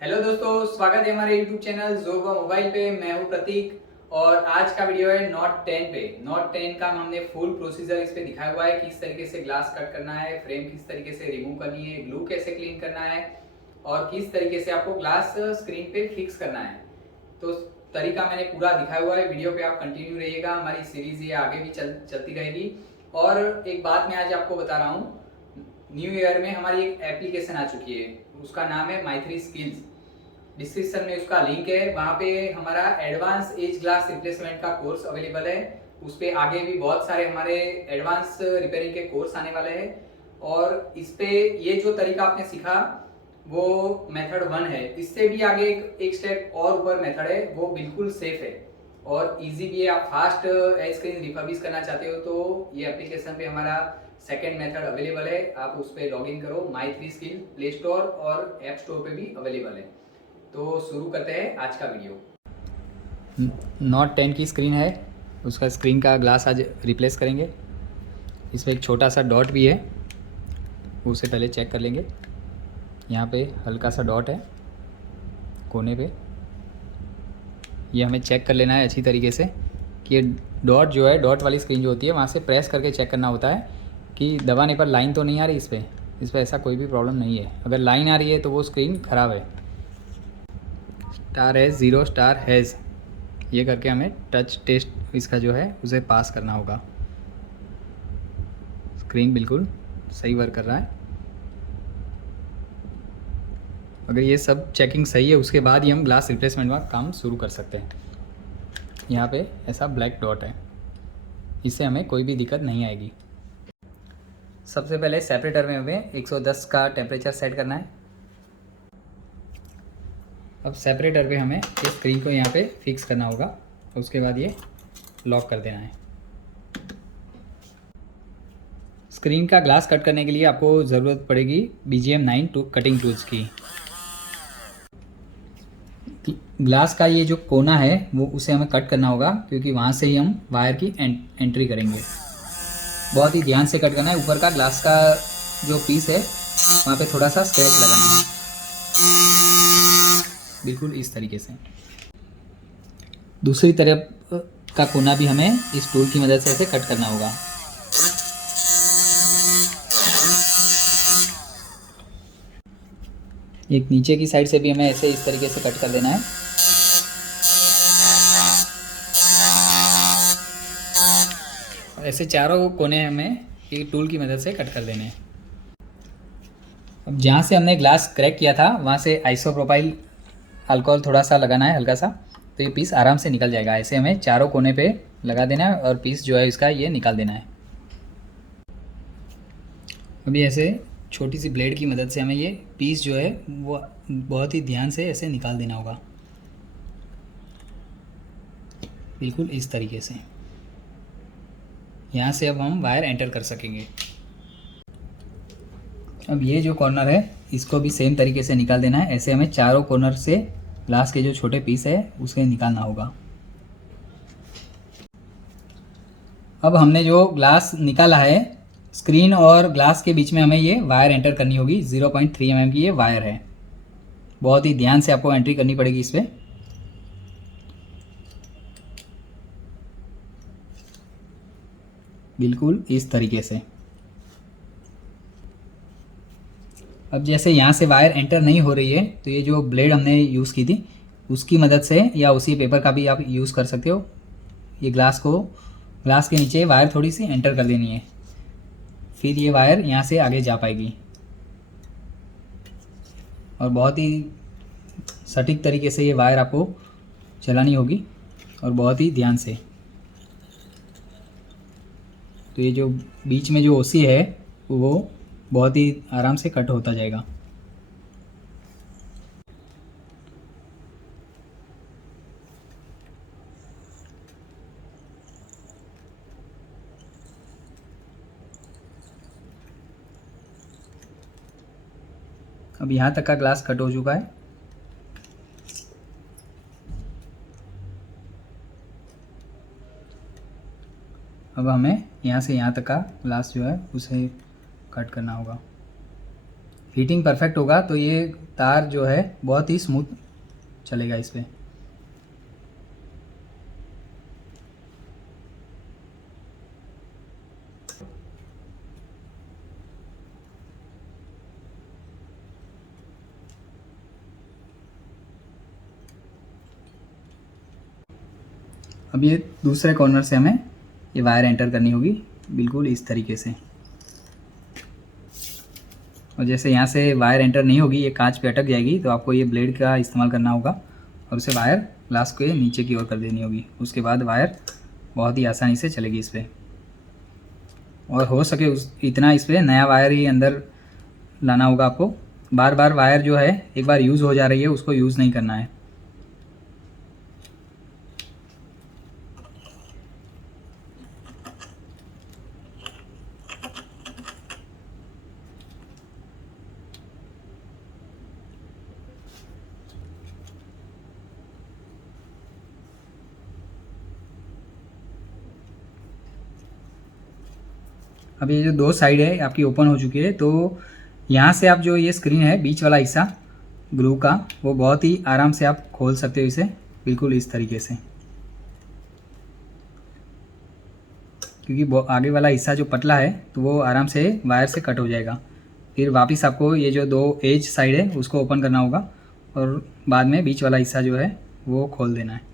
Hello दोस्तों, स्वागत है हमारे YouTube चैनल जोबा मोबाइल पे। मैं हूं प्रतीक और आज का वीडियो है नोट 10 पे। नोट 10 का हमने फुल प्रोसीजर इस पे दिखाया हुआ है, किस तरीके से ग्लास कट करना है, फ्रेम किस तरीके से रिमूव करनी है, ग्लू कैसे क्लीन करना है और किस तरीके से आपको ग्लास स्क्रीन पे फिक्स करना है। तो तरीका मैंने पूरा दिखाया हुआ है। वीडियो पे आप कंटिन्यू रहिएगा, हमारी सीरीज ये आगे भी चलती रहेगी। और एक बात मैं आज आपको बता रहा हूँ, न्यू ईयर में हमारी एक एप्लीकेशन आ चुकी है, उसका नाम है माई3 स्किल्स। डिस्क्रिप्शन में उसका लिंक है, वहाँ पे हमारा एडवांस एज ग्लास रिप्लेसमेंट का कोर्स अवेलेबल है। उस पर आगे भी बहुत सारे हमारे एडवांस रिपेयरिंग के कोर्स आने वाले हैं। और इस पे ये जो तरीका आपने सीखा वो मेथड 1 है। इससे भी आगे एक स्टेप और ऊपर मेथड है, वो बिल्कुल सेफ है और इजी भी है। आप फास्ट एज स्क्रीन रिफर्बिश करना चाहते हो तो ये एप्लीकेशन पे हमारा सेकेंड मेथड अवेलेबल है। आप उस पर लॉग इन करो, माई3 स्किल प्ले स्टोर और ऐप स्टोर पे भी अवेलेबल है। तो शुरू करते हैं आज का वीडियो। नोट 10 की स्क्रीन है, उसका स्क्रीन का ग्लास आज रिप्लेस करेंगे। इसमें एक छोटा सा डॉट भी है, उसे पहले चेक कर लेंगे। यहाँ पे हल्का सा डॉट है कोने पे, ये हमें चेक कर लेना है अच्छी तरीके से कि ये डॉट जो है, डॉट वाली स्क्रीन जो होती है वहाँ से प्रेस करके चेक करना होता है कि दबाने पर लाइन तो नहीं आ रही। इस पर ऐसा कोई भी प्रॉब्लम नहीं है। अगर लाइन आ रही है तो वो स्क्रीन ख़राब है। स्टार हैज़, 0 स्टार हैज़, ये करके हमें टच टेस्ट इसका जो है उसे पास करना होगा। स्क्रीन बिल्कुल सही वर्क कर रहा है। अगर ये सब चेकिंग सही है उसके बाद ही हम ग्लास रिप्लेसमेंट का काम शुरू कर सकते हैं। यहाँ पे ऐसा ब्लैक डॉट है, इससे हमें कोई भी दिक्कत नहीं आएगी। सबसे पहले सेपरेटर में हमें 110 का टेम्परेचर सेट करना है। अब सेपरेटर पे हमें इस स्क्रीन को यहाँ पे फिक्स करना होगा, उसके बाद ये लॉक कर देना है। स्क्रीन का ग्लास कट करने के लिए आपको ज़रूरत पड़ेगी BGM 9 कटिंग टूल्स की। ग्लास का ये जो कोना है वो उसे हमें कट करना होगा, क्योंकि वहाँ से ही हम वायर की एंट्री करेंगे। बहुत ही ध्यान से कट करना है। ऊपर का ग्लास का जो पीस है वहाँ पे थोड़ा सा स्क्रैच लगाना है, बिल्कुल इस तरीके से। दूसरी तरफ का कोना भी हमें इस टूल की मदद से ऐसे कट करना होगा। एक नीचे की साइड से भी हमें ऐसे इस तरीके से कट कर देना है। ऐसे चारों कोने हमें एक टूल की मदद से कट कर देने हैं। अब जहाँ से हमने ग्लास क्रैक किया था वहाँ से आइसोप्रोपाइल अल्कोहल थोड़ा सा लगाना है, हल्का सा, तो ये पीस आराम से निकल जाएगा। ऐसे हमें चारों कोने पे लगा देना है और पीस जो है इसका ये निकाल देना है। अभी ऐसे छोटी सी ब्लेड की मदद से हमें ये पीस जो है वो बहुत ही ध्यान से ऐसे निकाल देना होगा, बिल्कुल इस तरीके से। यहाँ से अब हम वायर एंटर कर सकेंगे। अब ये जो कॉर्नर है इसको भी सेम तरीके से निकाल देना है। ऐसे हमें चारों कॉर्नर से ग्लास के जो छोटे पीस है उसके निकालना होगा। अब हमने जो ग्लास निकाला है, स्क्रीन और ग्लास के बीच में हमें ये वायर एंटर करनी होगी। 0.3 mm की ये वायर है, बहुत ही ध्यान से आपको एंट्री करनी पड़ेगी इस पर, बिल्कुल इस तरीके से। अब जैसे यहाँ से वायर एंटर नहीं हो रही है तो ये जो ब्लेड हमने यूज़ की थी उसकी मदद से या उसी पेपर का भी आप यूज़ कर सकते हो। ये ग्लास के नीचे वायर थोड़ी सी एंटर कर देनी है, फिर ये वायर यहाँ से आगे जा पाएगी और बहुत ही सटीक तरीके से ये वायर आपको चलानी होगी और बहुत ही ध्यान से। तो ये जो बीच में जो ओसी है वो बहुत ही आराम से कट होता जाएगा। अब यहाँ तक का ग्लास कट हो चुका है। अब हमें यहाँ से यहाँ तक का ग्लास जो है उसे कट करना होगा। हीटिंग परफेक्ट होगा तो ये तार जो है बहुत ही स्मूथ चलेगा इस पर। अब ये दूसरे कॉर्नर से हमें ये वायर एंटर करनी होगी बिल्कुल इस तरीके से। और जैसे यहाँ से वायर एंटर नहीं होगी, ये कांच पे अटक जाएगी, तो आपको ये ब्लेड का इस्तेमाल करना होगा और उसे वायर ग्लास के नीचे की ओर कर देनी होगी। उसके बाद वायर बहुत ही आसानी से चलेगी इस पर। और हो सके इतना इस पर नया वायर ही अंदर लाना होगा आपको। बार बार वायर जो है एक बार यूज़ हो जा रही है उसको यूज़ नहीं करना है। अब ये जो दो साइड है आपकी ओपन हो चुकी है, तो यहाँ से आप जो ये स्क्रीन है बीच वाला हिस्सा ग्लू का, वो बहुत ही आराम से आप खोल सकते हो इसे बिल्कुल इस तरीके से। क्योंकि आगे वाला हिस्सा जो पतला है तो वो आराम से वायर से कट हो जाएगा। फिर वापस आपको ये जो दो एज साइड है उसको ओपन करना होगा और बाद में बीच वाला हिस्सा जो है वो खोल देना है।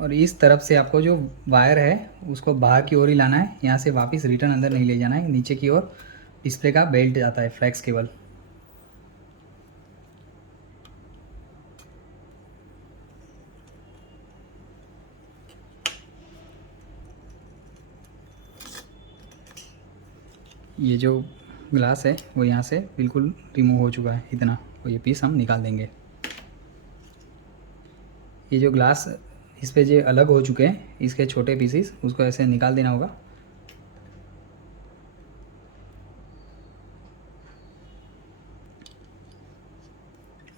और इस तरफ से आपको जो वायर है उसको बाहर की ओर ही लाना है, यहाँ से वापस रिटर्न अंदर नहीं ले जाना है। नीचे की ओर डिस्प्ले का बेल्ट आता है, फ्लेक्स केबल। ये जो ग्लास है वो यहाँ से बिल्कुल रिमूव हो चुका है इतना, और ये पीस हम निकाल देंगे। ये जो ग्लास इस पे जो अलग हो चुके हैं इसके छोटे पीसीस, उसको ऐसे निकाल देना होगा।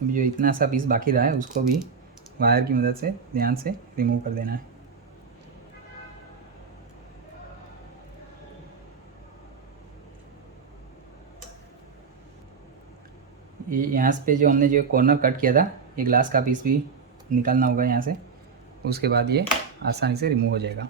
अभी जो इतना सा पीस बाकी रहा है उसको भी वायर की मदद से ध्यान से रिमूव कर देना है। ये यहाँ पे जो हमने जो कॉर्नर कट किया था, ये ग्लास का पीस भी निकालना होगा यहाँ से। उसके बाद ये आसानी से रिमूव हो जाएगा।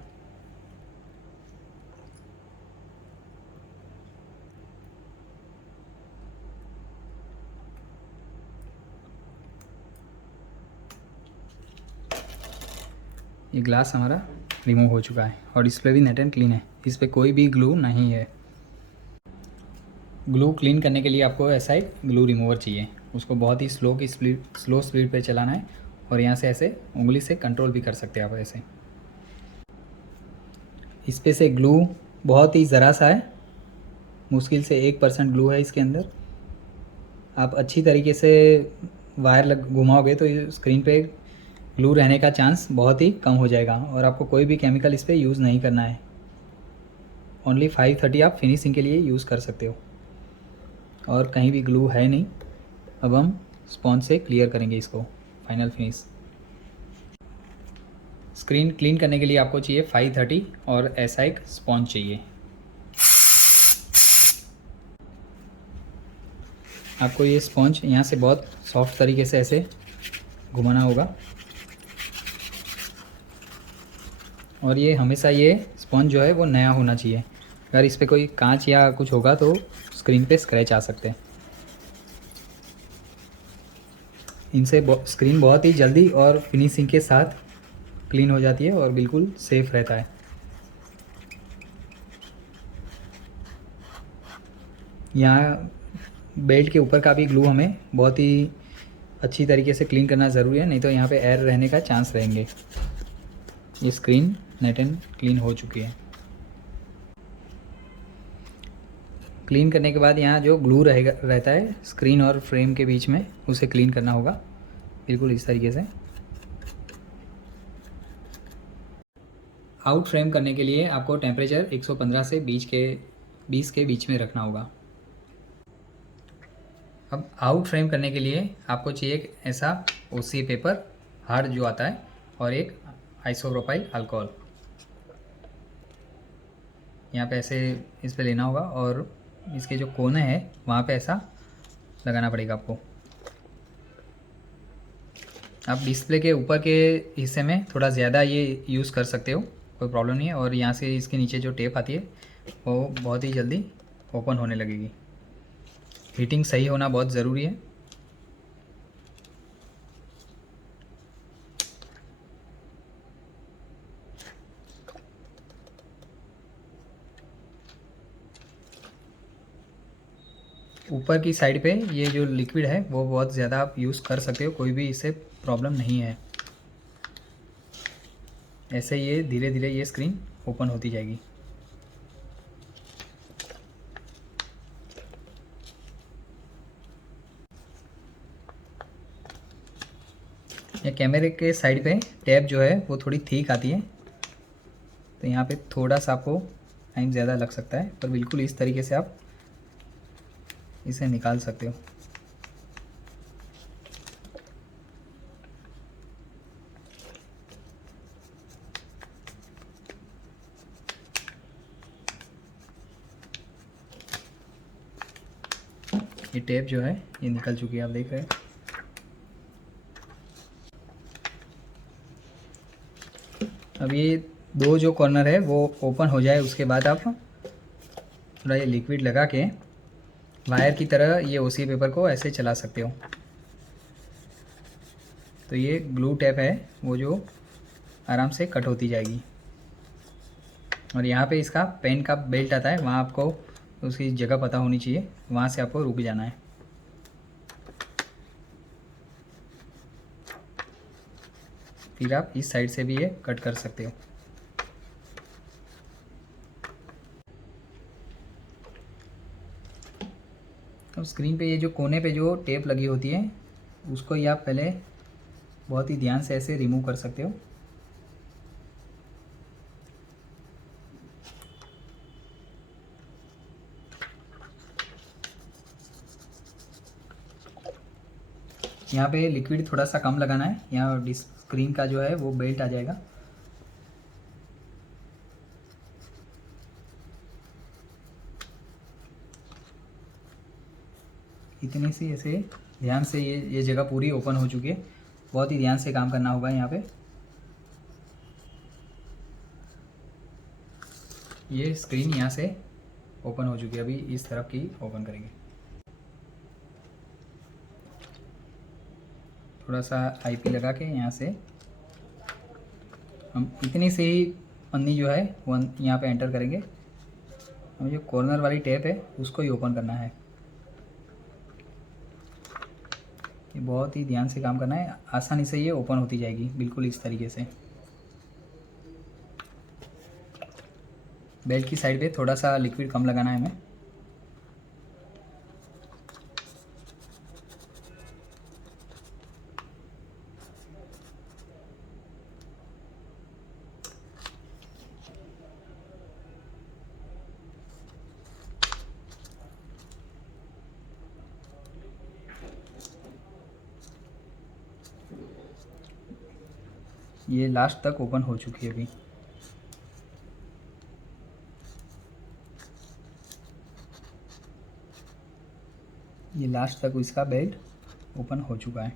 ये ग्लास हमारा रिमूव हो चुका है और डिस्प्ले भी नेट एंड क्लीन है, इस पर कोई भी ग्लू नहीं है। ग्लू क्लीन करने के लिए आपको ऐसा एक ग्लू रिमूवर चाहिए। उसको बहुत ही स्लो स्पीड पे चलाना है और यहाँ से ऐसे उंगली से कंट्रोल भी कर सकते हैं आप ऐसे। इस पे से ग्लू बहुत ही ज़रा सा है, मुश्किल से 1% ग्लू है इसके अंदर। आप अच्छी तरीके से वायर घुमाओगे तो स्क्रीन पे ग्लू रहने का चांस बहुत ही कम हो जाएगा और आपको कोई भी केमिकल इस पर यूज़ नहीं करना है। ओनली 530 आप फिनिशिंग के लिए यूज़ कर सकते हो और कहीं भी ग्लू है नहीं। अब हम स्पॉन्ज से क्लियर करेंगे इसको, फाइनल फिनिश। स्क्रीन क्लीन करने के लिए आपको चाहिए 530 और ऐसा एक स्पॉन्ज चाहिए। आपको ये स्पॉन्ज यहाँ से बहुत सॉफ्ट तरीके से ऐसे घुमाना होगा और ये हमेशा ये स्पॉन्ज जो है वो नया होना चाहिए। अगर इस पर कोई कांच या कुछ होगा तो स्क्रीन पे स्क्रैच आ सकते हैं। इनसे स्क्रीन बहुत ही जल्दी और फिनिशिंग के साथ क्लीन हो जाती है और बिल्कुल सेफ़ रहता है। यहाँ बेल्ट के ऊपर का भी ग्लू हमें बहुत ही अच्छी तरीके से क्लीन करना ज़रूरी है, नहीं तो यहाँ पे एयर रहने का चांस रहेंगे। ये स्क्रीन नेट एंड क्लीन हो चुकी है। क्लीन करने के बाद यहाँ जो ग्लू रहता है स्क्रीन और फ्रेम के बीच में, उसे क्लीन करना होगा बिल्कुल इस तरीके से। आउट फ्रेम करने के लिए आपको टेम्परेचर 115 से 20 के बीच में रखना होगा। अब आउट फ्रेम करने के लिए आपको चाहिए एक ऐसा ओसी पेपर हार्ड जो आता है और एक आइसोप्रोपाइल अल्कोहल। यहाँ पे ऐसे इस पे लेना होगा और इसके जो कोने हैं वहाँ पे ऐसा लगाना पड़ेगा आपको। आप डिस्प्ले के ऊपर के हिस्से में थोड़ा ज़्यादा ये यूज़ कर सकते हो, कोई प्रॉब्लम नहीं है। और यहाँ से इसके नीचे जो टेप आती है वो बहुत ही जल्दी ओपन होने लगेगी। हीटिंग सही होना बहुत ज़रूरी है। ऊपर की साइड पे ये जो लिक्विड है वो बहुत ज़्यादा आप यूज़ कर सकते हो, कोई भी इससे प्रॉब्लम नहीं है। ऐसे ये धीरे धीरे ये स्क्रीन ओपन होती जाएगी। या कैमरे के साइड पे टैप जो है वो थोड़ी ठीक आती है, तो यहाँ पे थोड़ा सा आपको टाइम ज़्यादा लग सकता है, पर बिल्कुल इस तरीके से आप इसे निकाल सकते हो। ये टेप जो है ये निकल चुकी है, आप देख रहे हैं। अब ये दो जो कॉर्नर है वो ओपन हो जाए उसके बाद आप थोड़ा ये लिक्विड लगा के वायर की तरह ये ओसी पेपर को ऐसे चला सकते हो। तो ये ग्लू टेप है वो जो आराम से कट होती जाएगी। और यहाँ पे इसका पेन का बेल्ट आता है, वहाँ आपको उसकी जगह पता होनी चाहिए, वहाँ से आपको रुक जाना है। फिर आप इस साइड से भी ये कट कर सकते हो। अब स्क्रीन पे ये जो कोने पे जो टेप लगी होती है उसको ही आप पहले बहुत ही ध्यान से ऐसे रिमूव कर सकते हो। यहाँ पे लिक्विड थोड़ा सा कम लगाना है, यहाँ स्क्रीन का जो है वो बेल्ट आ जाएगा। इतनी सी ऐसे ध्यान से ये जगह पूरी ओपन हो चुकी है, बहुत ही ध्यान से काम करना होगा। यहाँ पे ये स्क्रीन यहाँ से ओपन हो चुकी है, अभी इस तरफ की ओपन करेंगे। थोड़ा सा आईपी लगा के यहाँ से हम इतनी से ही पन्नी जो है वो यहाँ पे एंटर करेंगे। हमें जो कॉर्नर वाली टेप है उसको ही ओपन करना है। ये बहुत ही ध्यान से काम करना है, आसानी से ये ओपन होती जाएगी बिल्कुल इस तरीके से। बेल्ट की साइड पे थोड़ा सा लिक्विड कम लगाना है हमें। ये लास्ट तक ओपन हो चुकी है अभी। ये लास्ट तक इसका बेल्ट ओपन हो चुका है।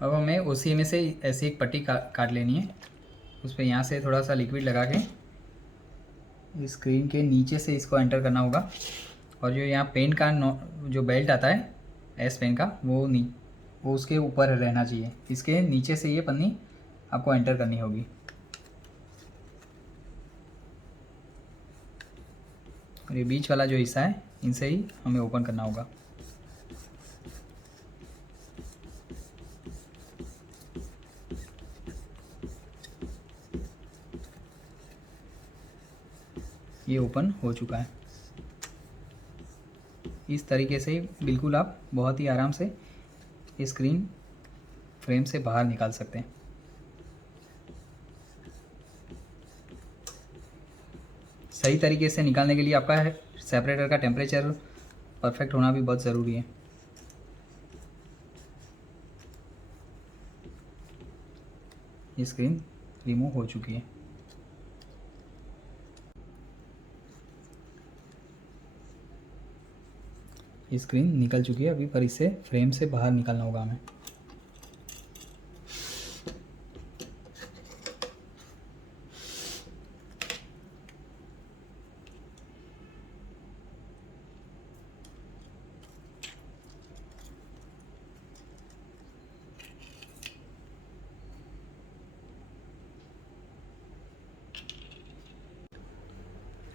अब हमें उसी में से ऐसी एक पट्टी काट लेनी है। उस पर यहाँ से थोड़ा सा लिक्विड लगा के स्क्रीन के नीचे से इसको एंटर करना होगा। और जो यहाँ पेन का जो बेल्ट आता है एस पेन का, वो उसके ऊपर रहना चाहिए। इसके नीचे से ये पन्नी आपको एंटर करनी होगी। और ये बीच वाला जो हिस्सा है, इनसे ही हमें ओपन करना होगा। ये ओपन हो चुका है। इस तरीके से बिल्कुल आप बहुत ही आराम से स्क्रीन फ्रेम से बाहर निकाल सकते हैं। सही तरीके से निकालने के लिए आपका सेपरेटर का टेम्परेचर परफेक्ट होना भी बहुत ज़रूरी है। ये स्क्रीन रिमूव हो चुकी है। ये स्क्रीन निकल चुकी है अभी, पर इसे फ्रेम से बाहर निकालना होगा हमें।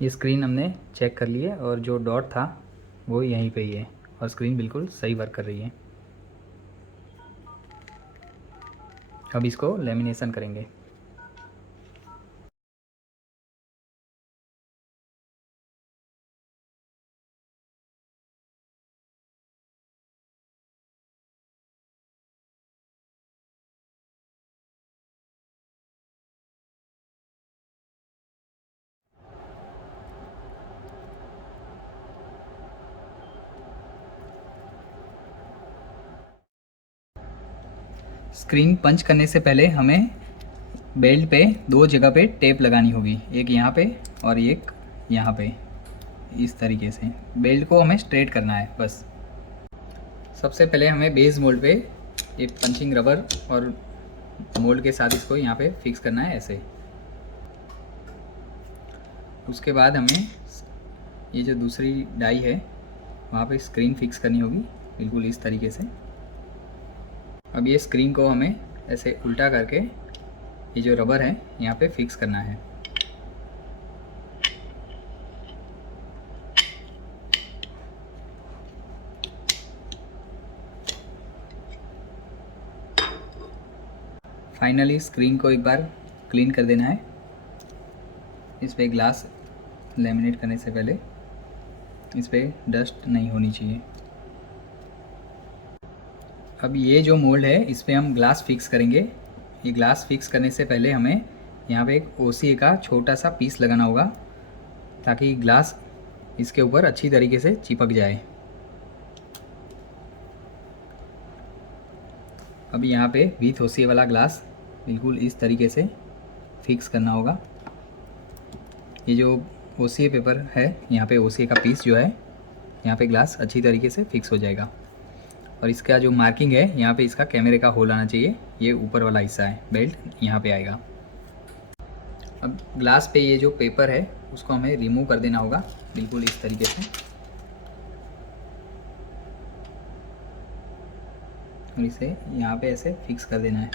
ये स्क्रीन हमने चेक कर ली है और जो डॉट था वो यहीं पे ही है और स्क्रीन बिल्कुल सही वर्क कर रही है। अब इसको लेमिनेशन करेंगे। स्क्रीन पंच करने से पहले हमें बेल्ट पे 2 जगह पे टेप लगानी होगी, एक यहाँ पे और एक यहाँ पे। इस तरीके से बेल्ट को हमें स्ट्रेट करना है बस। सबसे पहले हमें बेस मोल्ड पे एक पंचिंग रबर और मोल्ड के साथ इसको यहाँ पे फिक्स करना है ऐसे। उसके बाद हमें ये जो दूसरी डाई है वहाँ पे स्क्रीन फिक्स करनी होगी बिल्कुल इस तरीके से। अब ये स्क्रीन को हमें ऐसे उल्टा करके ये जो रबर है यहाँ पे फिक्स करना है। फाइनली स्क्रीन को एक बार क्लीन कर देना है। इस पे ग्लास लेमिनेट करने से पहले इस पे डस्ट नहीं होनी चाहिए। अब ये जो मोल्ड है इस पे हम ग्लास फिक्स करेंगे। ये ग्लास फिक्स करने से पहले हमें यहाँ पे एक OCA का छोटा सा पीस लगाना होगा ताकि ग्लास इसके ऊपर अच्छी तरीके से चिपक जाए। अब यहाँ पे विथ OCA वाला ग्लास बिल्कुल इस तरीके से फिक्स करना होगा। ये जो OCA पेपर है यहाँ पे OCA का पीस जो है यहाँ पे ग्लास अच्छी तरीके से फिक्स हो जाएगा। और इसका जो मार्किंग है यहाँ पे इसका कैमरे का होल आना चाहिए। ये ऊपर वाला हिस्सा है, बेल्ट यहाँ पे आएगा। अब ग्लास पे ये जो पेपर है उसको हमें रिमूव कर देना होगा बिल्कुल इस तरीके से। और इसे यहाँ पे ऐसे फिक्स कर देना है।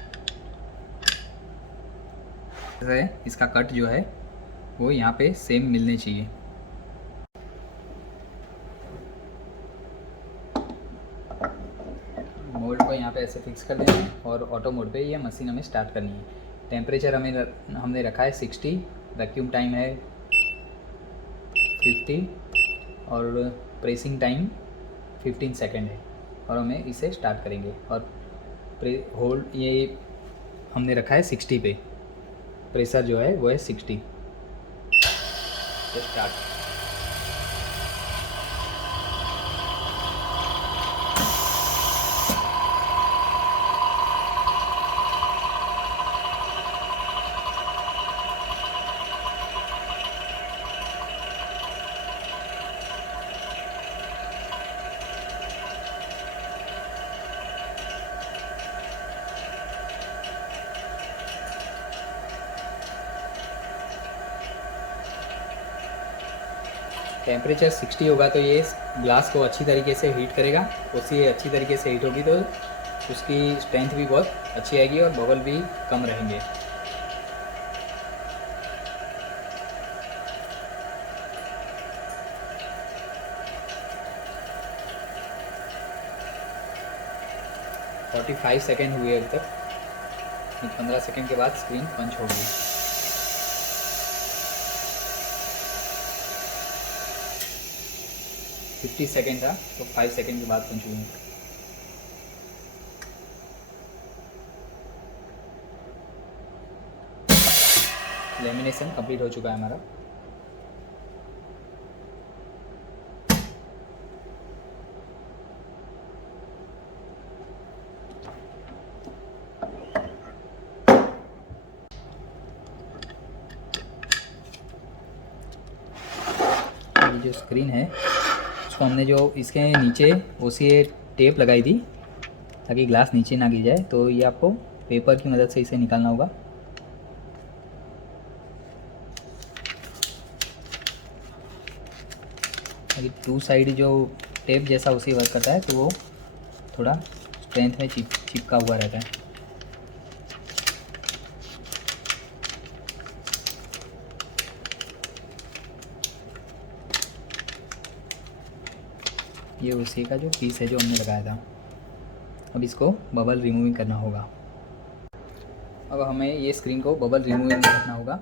इसका कट जो है वो यहाँ पे सेम मिलने चाहिए। मोल्ड को यहाँ पे ऐसे फिक्स कर देना है और ऑटो मोड पे ये मशीन हमें स्टार्ट करनी है। टेम्परेचर हमने रखा है 60, वैक्यूम टाइम है 50 और प्रेसिंग टाइम 15 सेकेंड है। और हमें इसे स्टार्ट करेंगे और होल्ड ये हमने रखा है 60 पे, प्रेशर जो है वो है 60। स्टार्ट। टेम्परेचर 60 होगा तो ये ग्लास को अच्छी तरीके से हीट करेगा। उसी अच्छी तरीके से हीट होगी तो उसकी स्ट्रेंथ भी बहुत अच्छी आएगी और बबल भी कम रहेंगे। फोर्टी 45 सेकेंड हुए अभी तक। 15 सेकेंड के बाद स्क्रीन पंच होगी। फिफ्टी सेकेंड था तो 5 सेकेंड के बाद पंच हुई। लेमिनेशन कंप्लीट हो चुका है हमारा। ये जो स्क्रीन है उसको हमने जो इसके नीचे उसी टेप लगाई थी ताकि ग्लास नीचे ना गिर जाए, तो ये आपको पेपर की मदद से इसे निकालना होगा। टू साइड जो टेप जैसा उसी वर्क करता है तो वो थोड़ा स्ट्रेंथ में चिपका हुआ रहता है। ये उसी का जो पीस है जो हमने लगाया था। अब इसको बबल रिमूविंग करना होगा। अब हमें ये स्क्रीन को बबल रिमूविंग रखना होगा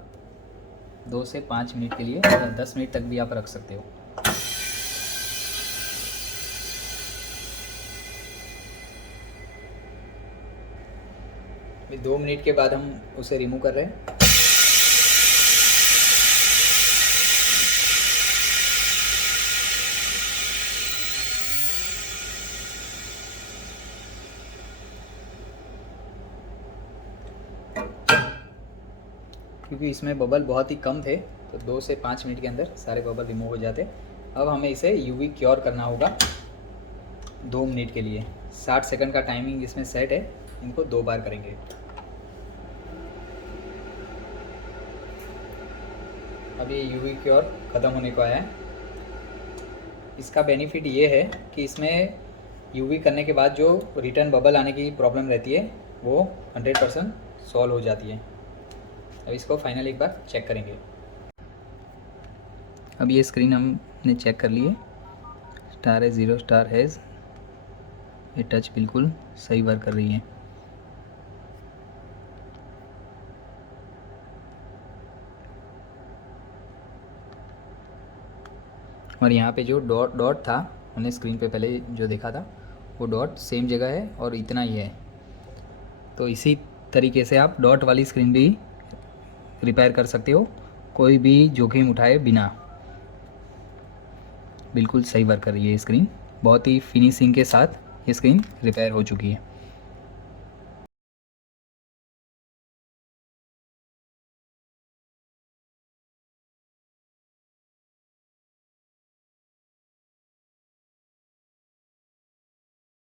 2 से 5 मिनट के लिए, या 10 मिनट तक भी आप रख सकते हो। अभी 2 मिनट के बाद हम उसे रिमूव कर रहे हैं। क्योंकि इसमें बबल बहुत ही कम थे तो 2 से 5 मिनट के अंदर सारे बबल रिमूव हो जाते। अब हमें इसे यूवी क्योर करना होगा 2 मिनट के लिए। 60 सेकंड का टाइमिंग इसमें सेट है, इनको 2 बार करेंगे। अब ये यूवी क्योर ख़त्म होने को आया है। इसका बेनिफिट ये है कि इसमें यूवी करने के बाद जो रिटर्न बबल आने की प्रॉब्लम रहती है वो 100% सॉल्व हो जाती है। अब इसको फाइनल एक बार चेक करेंगे। अब ये स्क्रीन हमने चेक कर ली है। स्टार है 0 स्टार हैज़। ये टच बिल्कुल सही वर्क कर रही है। और यहाँ पे जो डॉट था हमने स्क्रीन पे पहले जो देखा था वो डॉट सेम जगह है और इतना ही है। तो इसी तरीके से आप डॉट वाली स्क्रीन भी रिपेयर कर सकते हो, कोई भी जोखिम उठाए बिना। बिल्कुल सही वर्क कर रही है ये स्क्रीन। बहुत ही फिनिशिंग के साथ ये स्क्रीन रिपेयर हो चुकी है।